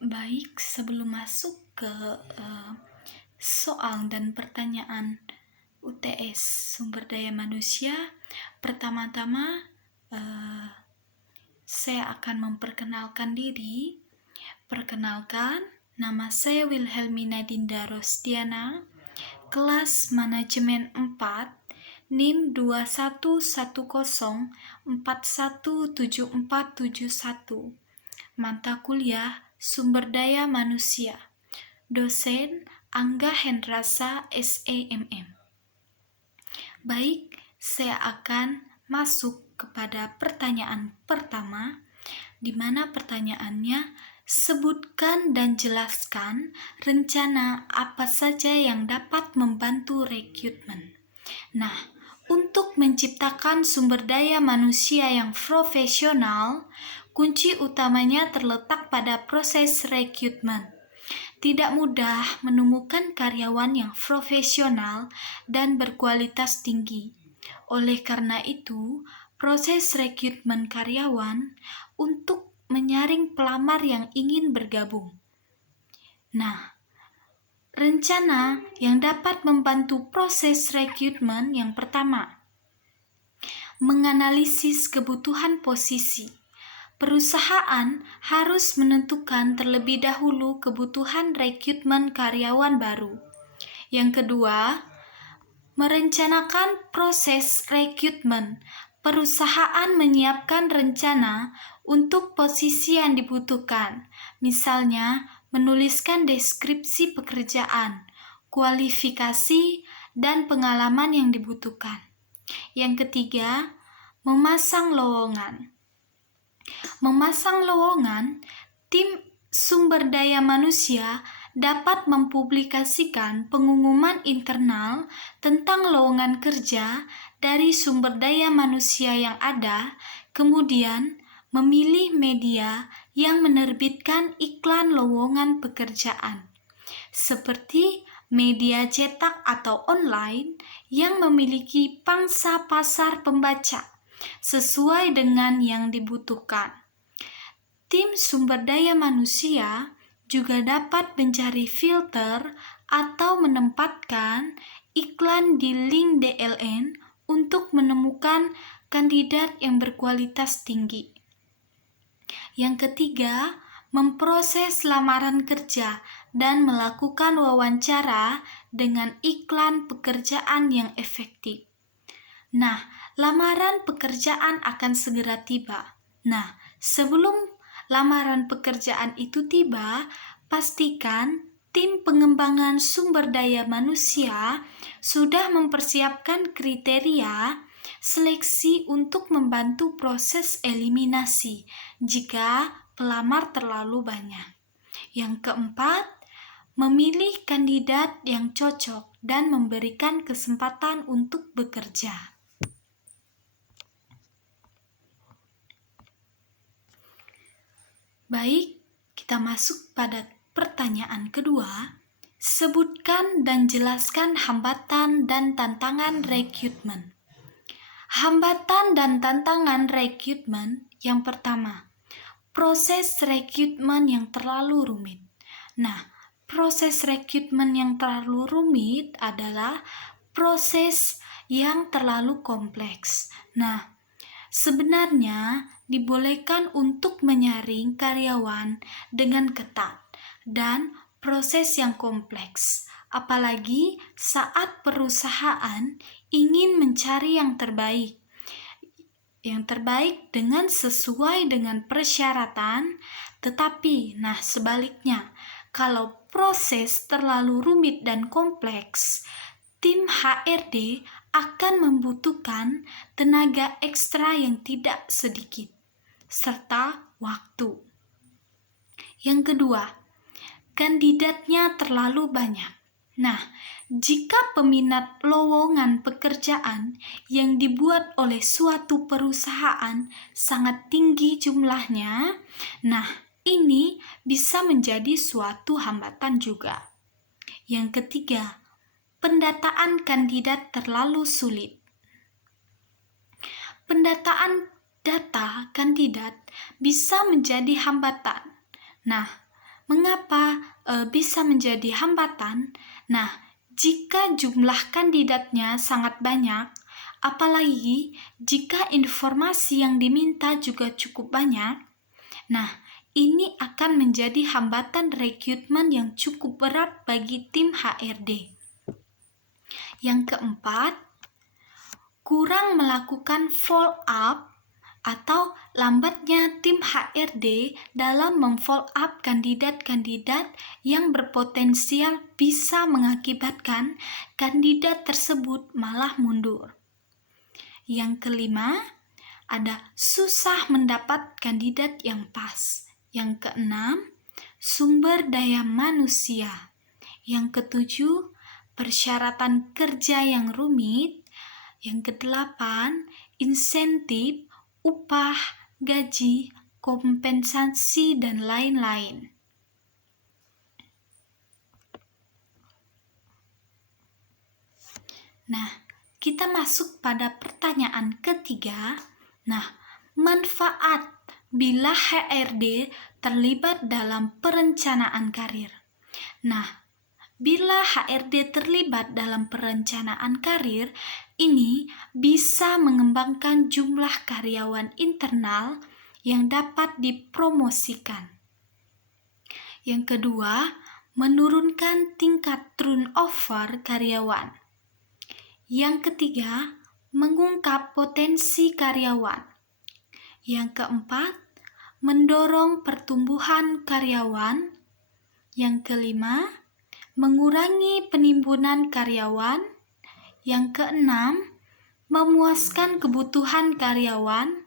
Baik, sebelum masuk ke soal dan pertanyaan UTS sumber daya manusia, pertama-tama saya akan memperkenalkan diri. Perkenalkan, nama saya Wilhelmina Dinda Rosdiana, kelas manajemen 4, NIM 2110417471. Mata kuliah Sumber Daya Manusia. Dosen Angga Hendrasa SEMM. Baik, saya akan masuk kepada pertanyaan pertama, di mana pertanyaannya, sebutkan dan jelaskan rencana apa saja yang dapat membantu rekrutmen. Nah, untuk menciptakan sumber daya manusia yang profesional, kunci utamanya terletak pada proses rekrutmen. Tidak mudah menemukan karyawan yang profesional dan berkualitas tinggi. Oleh karena itu, proses rekrutmen karyawan untuk menyaring pelamar yang ingin bergabung. Nah, rencana yang dapat membantu proses rekrutmen yang pertama, menganalisis kebutuhan posisi. Perusahaan harus menentukan terlebih dahulu kebutuhan rekrutmen karyawan baru. Yang kedua, merencanakan proses rekrutmen. Perusahaan menyiapkan rencana untuk posisi yang dibutuhkan, misalnya menuliskan deskripsi pekerjaan, kualifikasi, dan pengalaman yang dibutuhkan. Yang ketiga, memasang lowongan. Memasang lowongan, tim sumber daya manusia dapat mempublikasikan pengumuman internal tentang lowongan kerja dari sumber daya manusia yang ada, kemudian memilih media yang menerbitkan iklan lowongan pekerjaan, seperti media cetak atau online yang memiliki pangsa pasar pembaca sesuai dengan yang dibutuhkan. Tim sumber daya manusia juga dapat mencari filter atau menempatkan iklan di link DLN untuk menemukan kandidat yang berkualitas tinggi. Yang ketiga, memproses lamaran kerja dan melakukan wawancara dengan iklan pekerjaan yang efektif. Nah, lamaran pekerjaan akan segera tiba. Nah, sebelum lamaran pekerjaan itu tiba, pastikan tim pengembangan sumber daya manusia sudah mempersiapkan kriteria seleksi untuk membantu proses eliminasi jika pelamar terlalu banyak. Yang keempat, memilih kandidat yang cocok dan memberikan kesempatan untuk bekerja. Baik, kita masuk pada pertanyaan kedua. Sebutkan dan jelaskan hambatan dan tantangan rekrutmen. Hambatan dan tantangan rekrutmen yang pertama, proses rekrutmen yang terlalu rumit. Nah, proses rekrutmen yang terlalu rumit adalah proses yang terlalu kompleks. Nah, sebenarnya dibolehkan untuk menyaring karyawan dengan ketat dan proses yang kompleks, apalagi saat perusahaan ingin mencari yang terbaik. Yang terbaik dengan sesuai dengan persyaratan, tetapi sebaliknya, kalau proses terlalu rumit dan kompleks, tim HRD akan membutuhkan tenaga ekstra yang tidak sedikit, serta waktu. Yang kedua, kandidatnya terlalu banyak. Nah, jika peminat lowongan pekerjaan yang dibuat oleh suatu perusahaan sangat tinggi jumlahnya, ini bisa menjadi suatu hambatan juga. Yang ketiga, pendataan kandidat terlalu sulit. Pendataan data kandidat bisa menjadi hambatan. Mengapa bisa menjadi hambatan? Nah, jika jumlah kandidatnya sangat banyak, apalagi jika informasi yang diminta juga cukup banyak, nah, ini akan menjadi hambatan rekrutmen yang cukup berat bagi tim HRD. Yang keempat, kurang melakukan follow up atau lambatnya tim HRD dalam memfollow up kandidat-kandidat yang berpotensial bisa mengakibatkan kandidat tersebut malah mundur. Yang kelima, ada susah mendapat kandidat yang pas. Yang keenam, sumber daya manusia. Yang ketujuh, persyaratan kerja yang rumit. Yang kedelapan, insentif, upah, gaji, kompensasi, dan lain-lain. Nah, kita masuk pada pertanyaan ketiga. Nah, manfaat bila HRD terlibat dalam perencanaan karir. Nah, bila HRD terlibat dalam perencanaan karir, ini bisa mengembangkan jumlah karyawan internal yang dapat dipromosikan. Yang kedua, menurunkan tingkat turnover karyawan. Yang ketiga, mengungkap potensi karyawan. Yang keempat, mendorong pertumbuhan karyawan. Yang kelima, mengurangi penimbunan karyawan. Yang keenam, memuaskan kebutuhan karyawan.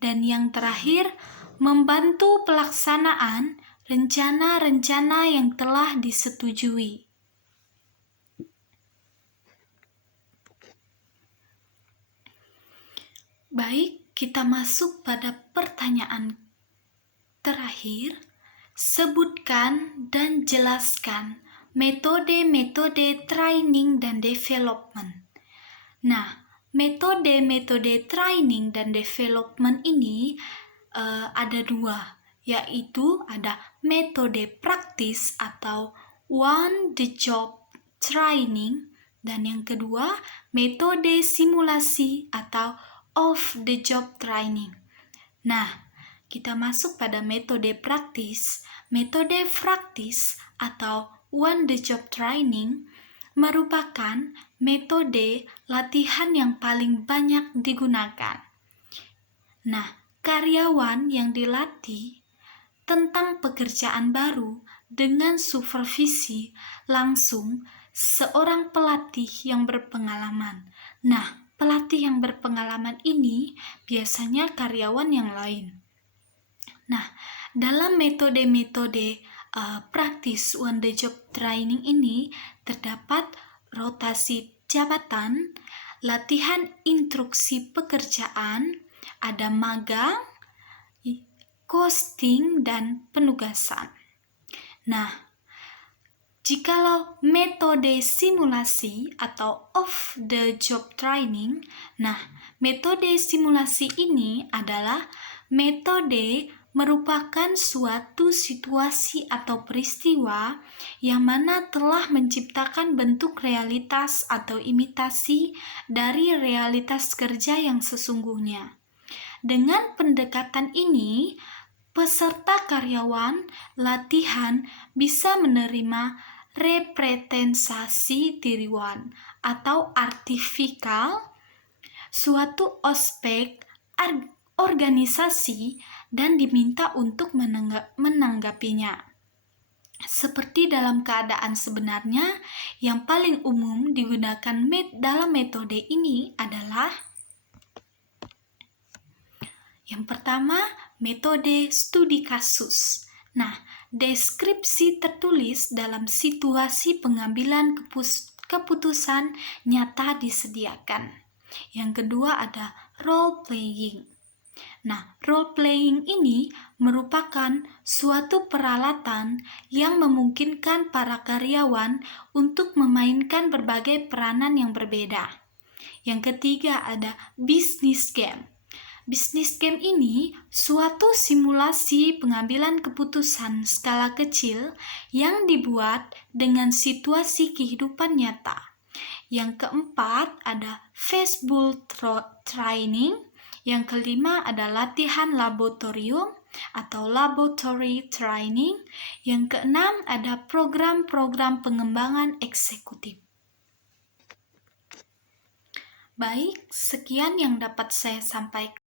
Dan yang terakhir, membantu pelaksanaan rencana-rencana yang telah disetujui. Baik, kita masuk pada pertanyaan terakhir. Sebutkan dan jelaskan metode-metode training dan development. Nah, metode-metode training dan development ini ada dua, yaitu ada metode praktis atau on the job training, dan yang kedua metode simulasi atau off the job training. Nah, kita masuk pada metode praktis. Metode praktis atau on the job training merupakan metode latihan yang paling banyak digunakan. Nah, karyawan yang dilatih tentang pekerjaan baru dengan supervisi langsung seorang pelatih yang berpengalaman. Nah, pelatih yang berpengalaman ini biasanya karyawan yang lain. Nah, dalam metode-metode praktis on the job training ini terdapat rotasi jabatan, latihan instruksi pekerjaan, ada magang, costing, dan penugasan. Nah, jikalau metode simulasi atau off the job training, nah metode simulasi ini adalah metode merupakan suatu situasi atau peristiwa yang mana telah menciptakan bentuk realitas atau imitasi dari realitas kerja yang sesungguhnya. Dengan pendekatan ini, peserta karyawan latihan bisa menerima representasi diriwan atau artifikal suatu aspek organisasi dan diminta untuk menanggapinya. Seperti dalam keadaan sebenarnya, yang paling umum digunakan dalam metode ini adalah yang pertama, metode studi kasus. Nah, deskripsi tertulis dalam situasi pengambilan keputusan nyata disediakan. Yang kedua ada role playing. Nah, role playing ini merupakan suatu peralatan yang memungkinkan para karyawan untuk memainkan berbagai peranan yang berbeda. Yang ketiga ada business game. Bisnis game ini suatu simulasi pengambilan keputusan skala kecil yang dibuat dengan situasi kehidupan nyata. Yang keempat ada Facebook training. Yang kelima ada latihan laboratorium atau laboratory training. Yang keenam ada program-program pengembangan eksekutif. Baik, sekian yang dapat saya sampaikan.